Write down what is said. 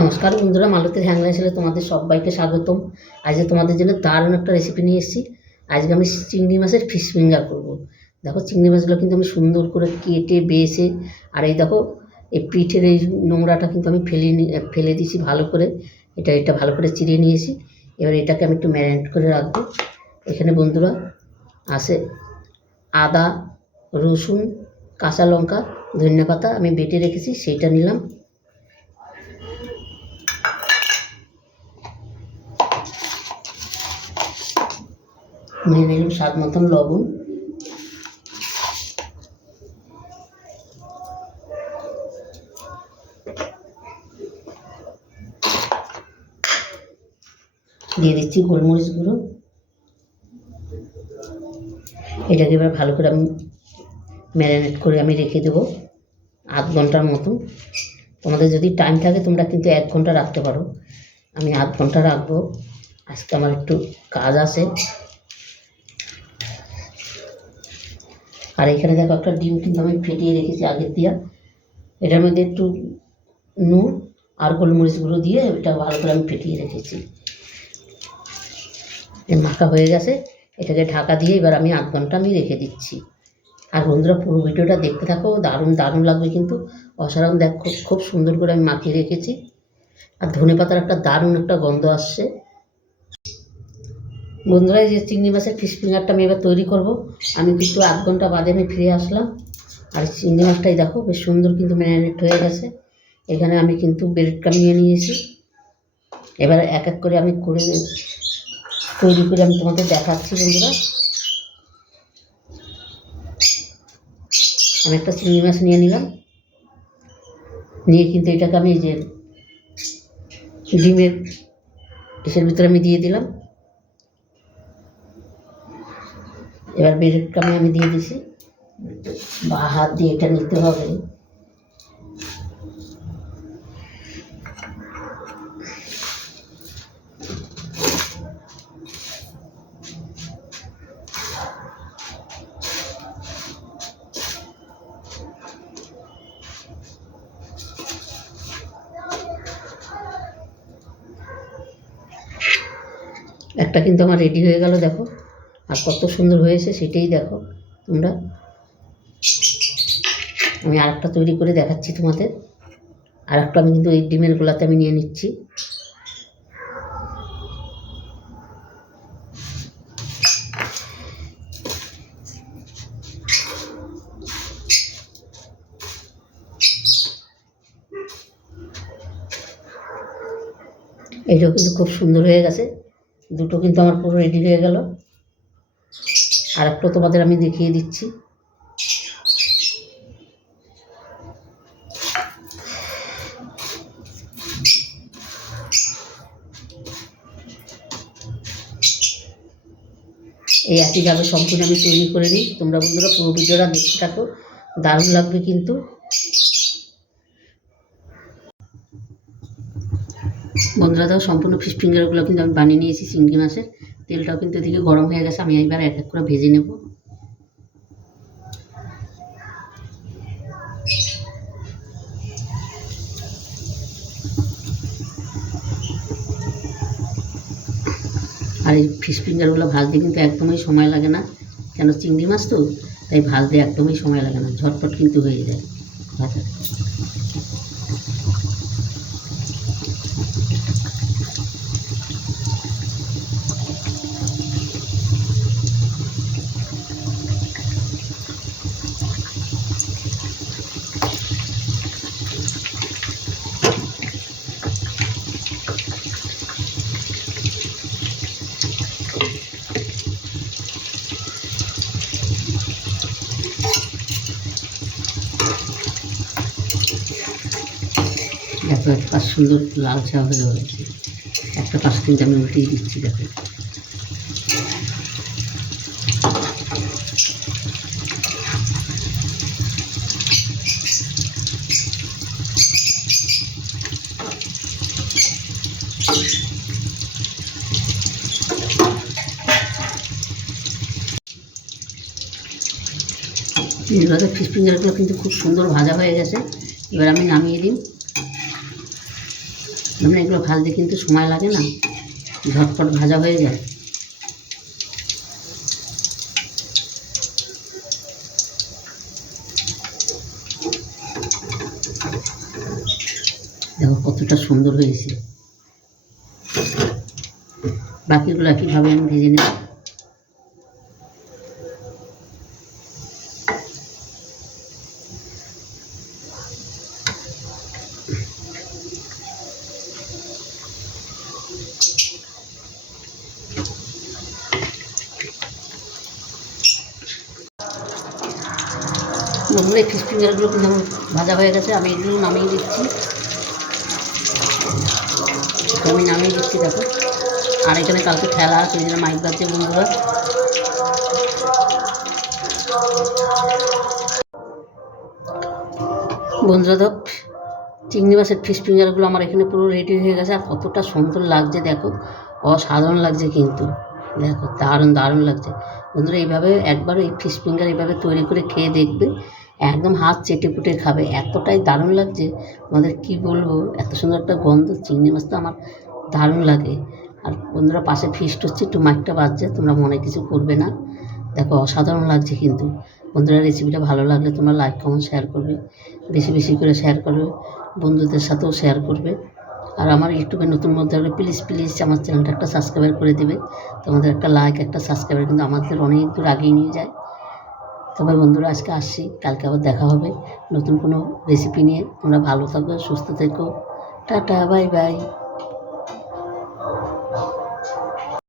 নমস্কার বন্ধুরা, মালতীর হ্যাংলা ছেলে তোমাদের সবাইকে স্বাগতম। আজকে তোমাদের জন্য দারুণ একটা রেসিপি নিয়ে এসেছি। আজকে আমি চিংড়ি মাছের ফিশ ফিঙ্গার করবো। দেখো, চিংড়ি মাছগুলো কিন্তু আমি সুন্দর করে কেটে বেছে, আর এই দেখো এই পিঠের এই নোংরাটা কিন্তু আমি ফেলে দিয়েছি ভালো করে। এটা ভালো করে চিড়ে নিয়েছি। এবার এটাকে আমি একটু ম্যারিনেট করে রাখবো। এখানে বন্ধুরা আছে আদা, রসুন, কাঁচা লঙ্কা, ধনিয়া পাতা আমি বেটে রেখেছি, সেইটা নিলাম। নিয়ে নিলাম স্বাদ মতন লবণ, দিয়ে দিচ্ছি গোলমরিচ গুঁড়ো। এটাকে এবার ভালো করে আমি ম্যারিনেট করে আমি রেখে দেবো আধ ঘন্টার মতন। তোমাদের যদি টাইম থাকে তোমরা কিন্তু 1 ঘন্টা রাখতে পারো, আমি আধ ঘন্টা রাখবো। আজকে আমার একটু কাজ আছে। আর এখানে দেখো একটা ডিম কিন্তু আমি ফেটিয়ে রেখেছি আগের দিয়া। এটার মধ্যে একটু নুন আর গোলমরিচ গুঁড়ো দিয়ে এটা ভালো করে আমি ফেটিয়ে রেখেছি। মাখা হয়ে গেছে, এটাকে ঢাকা দিয়ে এবার আমি আধ ঘন্টা আমি রেখে দিচ্ছি। আর বন্ধুরা পুরো ভিডিওটা দেখতে থাকো, দারুণ দারুণ লাগবে কিন্তু, অসাধারণ। দেখো খুব সুন্দর করে আমি মাখিয়ে রেখেছি, আর ধনেপাতার একটা দারুণ একটা গন্ধ আসছে। বন্ধুরা, এই যে চিংড়ি মাছের ফিশ ফিঙ্গারটা আমি এবার তৈরি করব। আমি কিন্তু আধ ঘন্টা বাদে আমি ফিরে আসলাম, আর চিংড়ি মাছটাই দেখো বেশ সুন্দর কিন্তু ম্যারিনেট হয়ে গেছে। এখানে আমি কিন্তু ব্রেড ক্রাম্ব নিয়ে নিয়েছি। এবার এক এক করে আমি তৈরি করে আমি তোমাদের দেখাচ্ছি। বন্ধুরা, আমি একটা চিংড়ি মাছ নিয়ে নিলাম, নিয়ে কিন্তু এটাকে আমি যে ডিমের এসের ভিতরে আমি দিয়ে দিলাম। এবার ব্রেড ক্রাম্ব আমি দিয়ে দিছি, বা হাত দিয়ে এটা নিতে হবে। একটা কিন্তু আমার রেডি হয়ে গেল, দেখো, আর কত সুন্দর হয়েছে সেটাই দেখো তোমরা। আমি আরেকটা তৈরি করে দেখাচ্ছি তোমাদের। আরেকটা আমি কিন্তু এই ডিমের গোলাতে আমি নিয়ে নিচ্ছি। এইটাও কিন্তু খুব সুন্দর হয়ে গেছে, দুটো কিন্তু আমার পুরো রেডি হয়ে গেল। আর একটা তোমাদের আমি দেখিয়ে দিচ্ছি। এই একইভাবে সম্পূর্ণ আমি তৈরি করে নিই। তোমরা বন্ধুরা পুরো ভিডিওটা দেখতে থাকো, দারুণ লাগবে কিন্তু। বন্ধুরা দেখো, সম্পূর্ণ ফিশ ফিঙ্গারগুলো কিন্তু আমি বানিয়ে নিয়েছি চিংড়ি মাছের। তেলটাও কিন্তু এদিকে গরম হয়ে গেছে, আমি একবার এক এক করে ভেজে নেব। আর এই ফিশ ফিঙ্গারগুলো ভাজতে কিন্তু একদমই সময় লাগে না, কেন চিংড়ি মাছ তো, তাই ভাজতে একদমই সময় লাগে না, ঝটপট কিন্তু হয়ে যায় ভাজা। দেখো এক পাশ সুন্দর লালচা হয়ে হয়েছে, একটা পাশ কিন্তু আমি উল্টিয়ে দিচ্ছি। দেখো এইভাবে ফিশ ফিঙ্গারগুলো কিন্তু খুব সুন্দর ভাজা হয়ে গেছে। এবার আমি নামিয়ে দিই। মানে এগুলো ভাজতে কিন্তু সময় লাগে না, ঝটপট ভাজা হয়ে যায়। দেখো কতটা সুন্দর হয়েছে। বাকিগুলো একইভাবে আমি ভেজে নেব। বন্ধুরা এই ফিশ ফিঙ্গারগুলো কিন্তু আমার ভাজা হয়ে গেছে, আমি এগুলো নামিয়ে দিচ্ছি। আমি নামিয়ে দিচ্ছি দেখো। আর এখানে কালকে খেলা আছে, ওই জন্য মাইক বাজছে বন্ধুরা। বন্ধুরা তো চিংড়ি মাছের ফিশ ফিঙ্গারগুলো আমার এখানে পুরো রেডি হয়ে গেছে। আর কতটা সুন্দর লাগছে দেখো, অসাধারণ লাগছে কিন্তু। দেখো দারুণ দারুণ লাগছে বন্ধুরা। এইভাবে একবার এই ফিশ ফিঙ্গার এইভাবে তৈরি করে খেয়ে দেখবে, একদম হাত চেটে পুটে খাবে, এতটাই দারুণ লাগছে তোমাদের কি বলবো। এত সুন্দর একটা গন্ধ, চিংড়ি মাছ তো আমার দারুণ লাগে। আর বন্ধুরা পাশে ফিস্ট হচ্ছে, একটু মাইকটা বাজছে, তোমরা মনে কিছু করবে না। দেখো অসাধারণ লাগছে কিন্তু। বন্ধুরা রেসিপিটা ভালো লাগলে তোমরা লাইক কমেন্ট শেয়ার করবে, বেশি বেশি করে শেয়ার করবে, বন্ধুদের সাথেও শেয়ার করবে। আর আমার ইউটিউবে নতুন বন্ধু হলে প্লিজ প্লিজ আমার চ্যানেলটা একটা সাবস্ক্রাইব করে দেবে। তোমাদের একটা লাইক একটা সাবস্ক্রাইবার কিন্তু আমাদের অনেক দূর আগিয়ে নিয়ে যায়। তবে বন্ধুরা আজকে আসছি, কালকে আবার দেখা হবে নতুন কোনো রেসিপি নিয়ে। তোমরা ভালো থাকো, সুস্থ থেকো, টাটা বাই বাই।